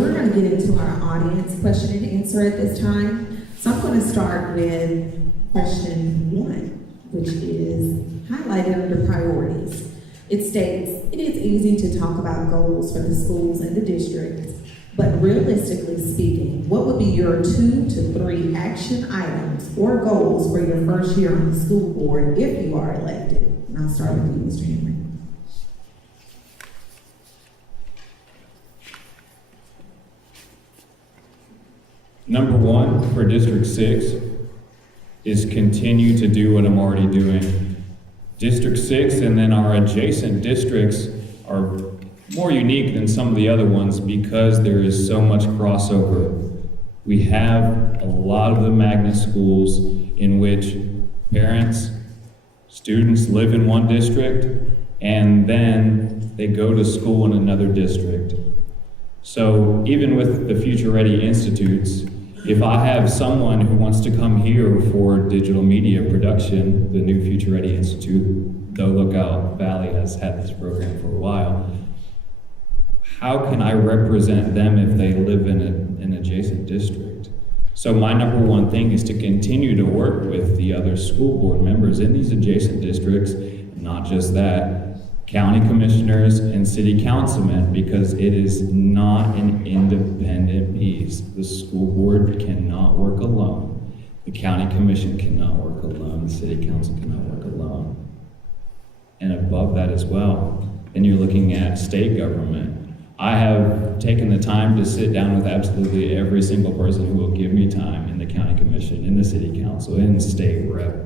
We're going to get into our audience question and answer at this time. So I'm going to start with question 1, which is highlighted under priorities. It states, it is easy to talk about goals for the schools and the district, but realistically speaking, what would be your 2 to 3 action items or goals for your first year on the school board if you are elected? And I'll start with you, Mr. Henry. Number 1 for District 6 is continue to do what I'm already doing. District 6 and then our adjacent districts are more unique than some of the other ones because there is so much crossover. We have a lot of the magnet schools in which parents, students live in one district and then they go to school in another district. So even with the Future Ready Institutes, if I have someone who wants to come here for digital media production, the new Future Ready Institute, though Lookout Valley has had this program for a while, how can I represent them if they live in an adjacent district? So my number 1 thing is to continue to work with the other school board members in these adjacent districts, and not just that, county commissioners and city councilmen, because it is not an independent piece. The school board cannot work alone. The county commission cannot work alone. The city council cannot work alone. And above that as well, then you're looking at state government. I have taken the time to sit down with absolutely every single person who will give me time in the county commission, in the city council, in the state rep.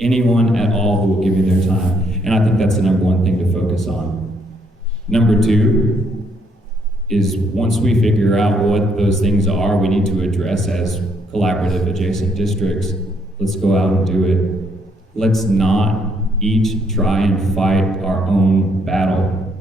Anyone at all who will give me their time. And I think that's the number 1 thing to focus on. Number 2 is once we figure out what those things are we need to address as collaborative adjacent districts, let's go out and do it. Let's not each try and fight our own battle.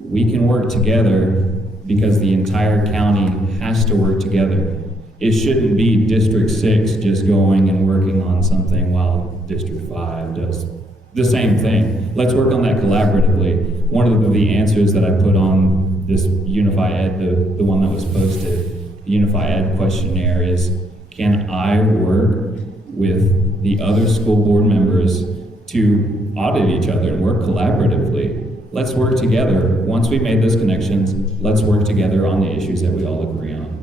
We can work together because the entire county has to work together. It shouldn't be District 6 just going and working on something while District 5 does the same thing. Let's work on that collaboratively. One of the answers that I put on this Unify Ed, the one that was posted, the Unify Ed questionnaire is, can I work with the other school board members to audit each other and work collaboratively? Let's work together. Once we made those connections, let's work together on the issues that we all agree on.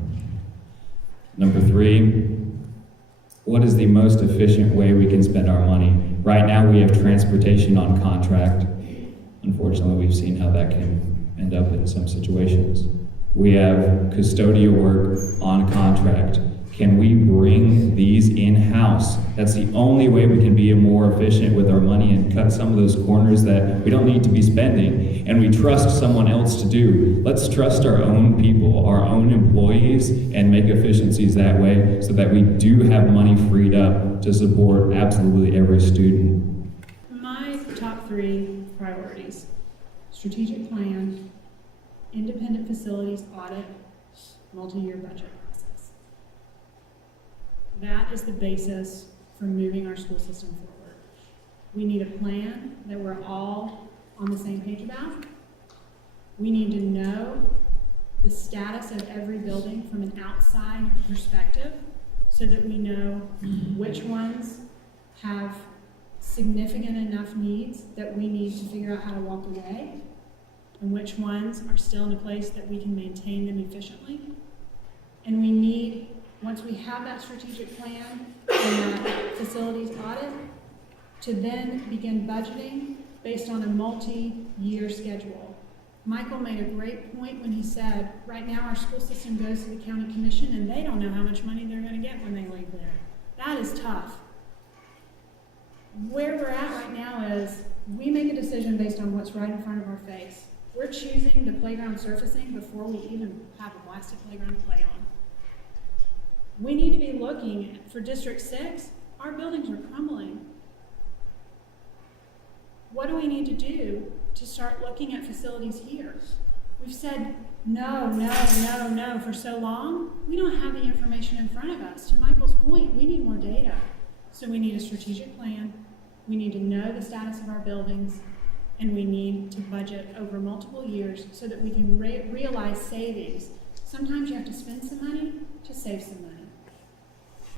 Number 3, what is the most efficient way we can spend our money? Right now we have transportation on contract. Unfortunately, we've seen how that can end up in some situations. We have custodial work on contract. Can we bring these in-house? That's the only way we can be more efficient with our money and cut some of those corners that we don't need to be spending and we trust someone else to do. Let's trust our own people, our own employees, and make efficiencies that way so that we do have money freed up to support absolutely every student. My top 3 priorities: strategic plan, independent facilities audit, multi-year budget process. That is the basis for moving our school system forward. We need a plan that we're all on the same page about. We need to know the status of every building from an outside perspective so that we know which ones have significant enough needs that we need to figure out how to walk away, and which ones are still in a place that we can maintain them efficiently. And we need, once we have that strategic plan and that facilities audit, to then begin budgeting based on a multi-year schedule. Michael made a great point when he said, right now our school system goes to the county commission and they don't know how much money they're going to get when they leave there. That is tough. Where we're at right now is we make a decision based on what's right in front of our face. We're choosing the playground surfacing before we even have a plastic playground to play on. We need to be looking for District 6. Our buildings are crumbling. What do we need to do to start looking at facilities here? We've said no, no, no, no for so long. We don't have the information in front of us. To Michael's point, we need more data. So we need a strategic plan. We need to know the status of our buildings, and we need to budget over multiple years so that we can realize savings Sometimes you have to spend some money to save some money.